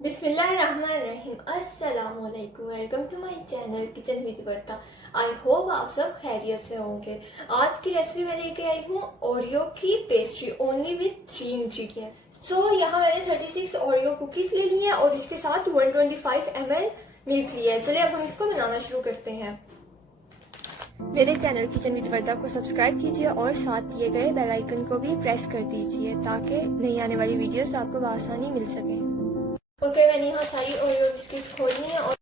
बिस्मिल्लाहिर्रहमानिर्रहीम। अस्सलाम वालेकुम। Welcome to my channel kitchen with Barta. I hope आप सब खैरियत से होंगे। आज की रेसिपी मैं लेके आई हूँ ओरियो की पेस्ट्री ओनली विद 3 इंग्रेडिएंट। यहाँ मैंने 36 ओरियो कुकीज ले ली हैं और इसके साथ 125 ml मिल्क लिया है। चलिए अब हम इसको बनाना शुरू करते हैं। मेरे चैनल किचन विद बरता को सब्सक्राइब कीजिए और साथ दिए गए बेल आइकन को भी प्रेस कर दीजिए ताकि नई आने वाली वीडियोस आपको बआसानी मिल सके। ओके, मैंने यहाँ सारी ओरियो बिस्किट्स खोली हैं और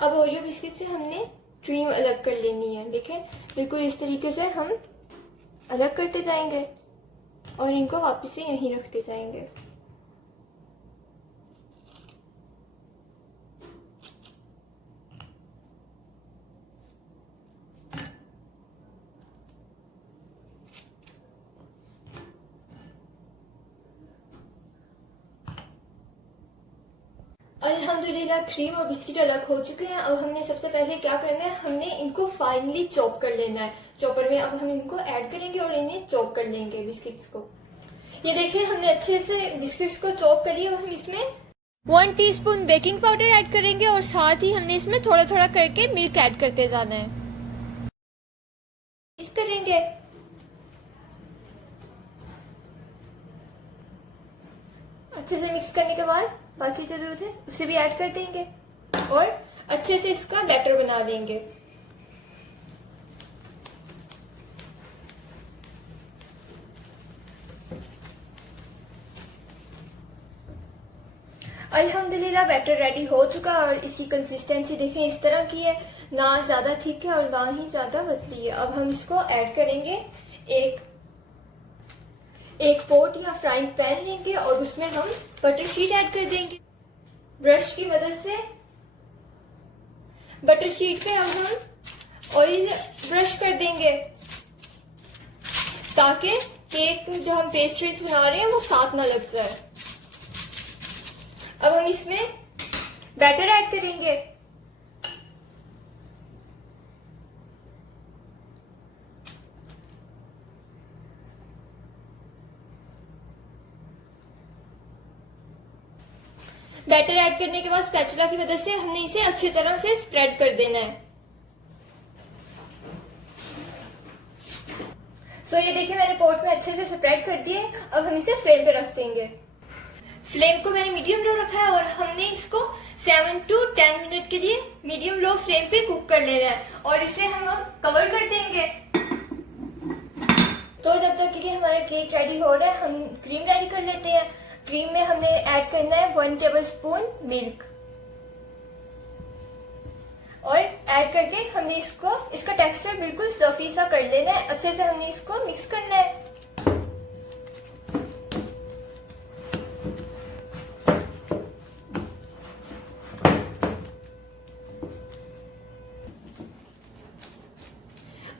अब ओरियो बिस्किट से हमने क्रीम अलग कर लेनी है। देखें, बिल्कुल इस तरीके से हम अलग करते जाएंगे और इनको वापस से यहीं रखते जाएंगे। अल्हम्दुलिल्लाह क्रीम और बिस्किट अलग हो चुके हैं। अब हमने सबसे पहले क्या करना है, हमने इनको फाइनली चॉप कर लेना है। चॉपर में अब हम इनको ऐड करेंगे और इन्हें चॉप कर लेंगे बिस्किट्स को। ये देखिए, हमने अच्छे से बिस्किट्स को चॉप कर लिया। अब हम इसमें 1 टीस्पून बेकिंग पाउडर ऐड करेंगे और साथ ही हमने इसमें थोड़ा थोड़ा करके मिल्क ऐड करते जाना है। मिक्स करेंगे। अच्छे से मिक्स करने के बाद बाकी जो दूध है उसे भी ऐड कर देंगे और अच्छे से इसका बैटर बना देंगे। अल्हम्दुलिल्लाह बैटर रेडी हो चुका और इसकी कंसिस्टेंसी देखें इस तरह की है, ना ज्यादा थिक है और ना ही ज्यादा पतली है। अब हम इसको ऐड करेंगे। एक पॉट या फ्राइंग पैन लेंगे और उसमें हम बटर शीट ऐड कर देंगे। ब्रश की मदद से बटर शीट पे अब हम ऑयल ब्रश कर देंगे ताकि केक जो हम पेस्ट्रीज बना रहे हैं वो साथ ना लग जाए। अब हम इसमें बैटर ऐड करेंगे। बैटर ऐड करने के बाद स्पैचुला की मदद से हमने इसे अच्छी तरह से स्प्रेड कर देना है। ये देखिए, मैंने पॉट में अच्छे से स्प्रेड कर दिए। अब हम इसे फ्लेम पे रख देंगे। फ्लेम को मैंने मीडियम लो रखा है और हमने इसको 7 to 10 मिनट के लिए मीडियम लो फ्लेम पे कुक कर लेना है और इसे हम अब कवर कर देंगे। तो जब तक के लिए हमारा केक रेडी हो रहा है, हम क्रीम रेडी कर लेते हैं। क्रीम में हमने ऐड करना है 1 टेबलस्पून मिल्क और ऐड करके हमने इसका टेक्सचर बिल्कुल फ्लफी सा कर लेना है। अच्छे से हमने इसको मिक्स करना है।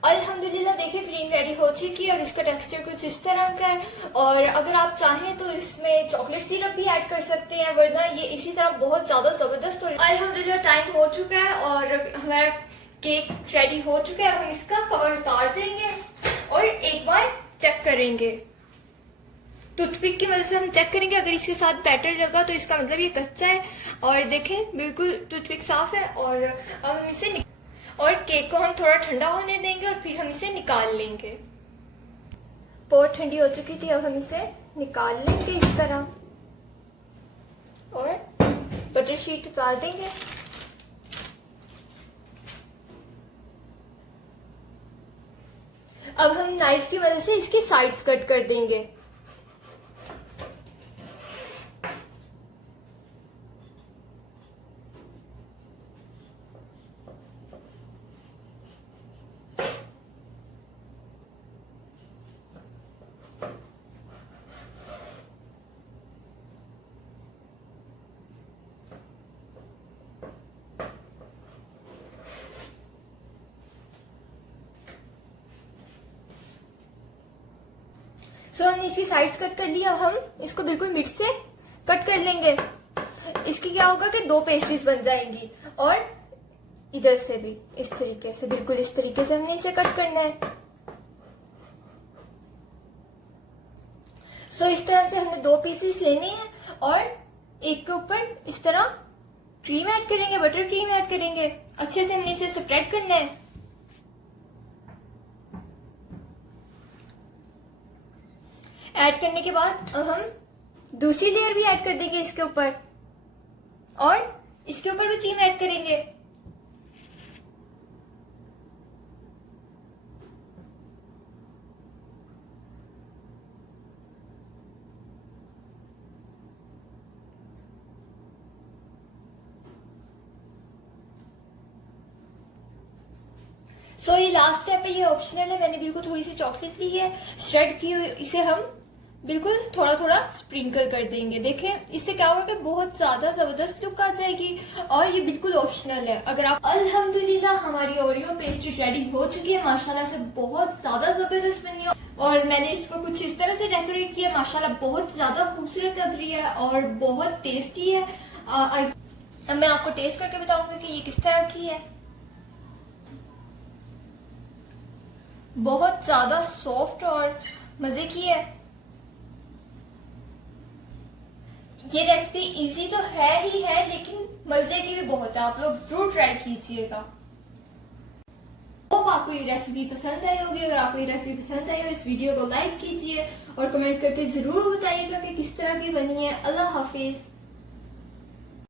अल्हम्दुलिल्लाह देखिए, क्रीम रेडी हो चुकी है और इसका टेक्सचर कुछ इस तरह का है। और अगर आप चाहें तो इसमें चॉकलेट सिरप भी ऐड कर सकते हैं, वरना ये इसी तरह बहुत ज्यादा जबरदस्त हो। अल्हम्दुलिल्लाह टाइम हो चुका है और हमारा केक रेडी हो चुका है। अब हम इसका कवर उतार देंगे और एक बार चेक करेंगे। टूथपिक की मदद से हम चेक करेंगे। अगर इसके साथ बैटर लगा तो इसका मतलब ये कच्चा है। और देखें, बिल्कुल टूथपिक साफ है। और अब हम इसे और केक को हम थोड़ा ठंडा होने देंगे और फिर हम इसे निकाल लेंगे। पॉट ठंडी हो चुकी थी, अब हम इसे निकाल लेंगे इस तरह और बटर शीट उतार देंगे। अब हम नाइफ की मदद से इसकी साइड्स कट कर देंगे। हमने इसकी साइड्स कट कर ली। अब हम इसको बिल्कुल मिड से कट कर लेंगे। इसकी क्या होगा कि 2 पेस्ट्रीज बन जाएंगी और इधर से भी इस तरीके से, बिल्कुल इस तरीके से हमने इसे कट करना है। सो इस तरह से हमने 2 पीसेस लेने हैं और एक के ऊपर इस तरह क्रीम ऐड करेंगे, बटर क्रीम ऐड करेंगे। अच्छे से हमने इसे स्प्रेड करना है। ऐड करने के बाद अब हम दूसरी लेयर भी ऐड कर देंगे इसके ऊपर और इसके ऊपर भी क्रीम ऐड करेंगे। सो ये लास्ट स्टेप है, ये ऑप्शनल है। मैंने बिल्कुल थोड़ी सी चॉकलेट ली है, श्रेड की हुई, इसे हम बिल्कुल थोड़ा थोड़ा स्प्रिंकल कर देंगे। देखें इससे क्या होगा कि बहुत ज्यादा जबरदस्त लुक आ जाएगी और ये बिल्कुल ऑप्शनल है। अगर आप अल्हम्दुलिल्लाह हमारी ओरियो पेस्ट्री रेडी हो चुकी है, माशाल्लाह से बहुत ज्यादा जबरदस्त बनी है और मैंने इसको कुछ इस तरह से डेकोरेट किया, माशाल्लाह बहुत ज्यादा खूबसूरत लग रही है और बहुत टेस्टी है। अब मैं आपको टेस्ट करके बताऊंगी कि ये किस तरह की है। बहुत ज्यादा सॉफ्ट और मजे की है। ये रेसिपी इजी तो है ही है लेकिन मजे की भी बहुत है, आप लोग जरूर ट्राई कीजिएगा। होप आपको ये रेसिपी पसंद आई होगी। अगर आपको ये रेसिपी पसंद आई हो इस वीडियो को लाइक कीजिए और कमेंट करके जरूर बताइएगा कि किस तरह की बनी है। अल्लाह हाफिज।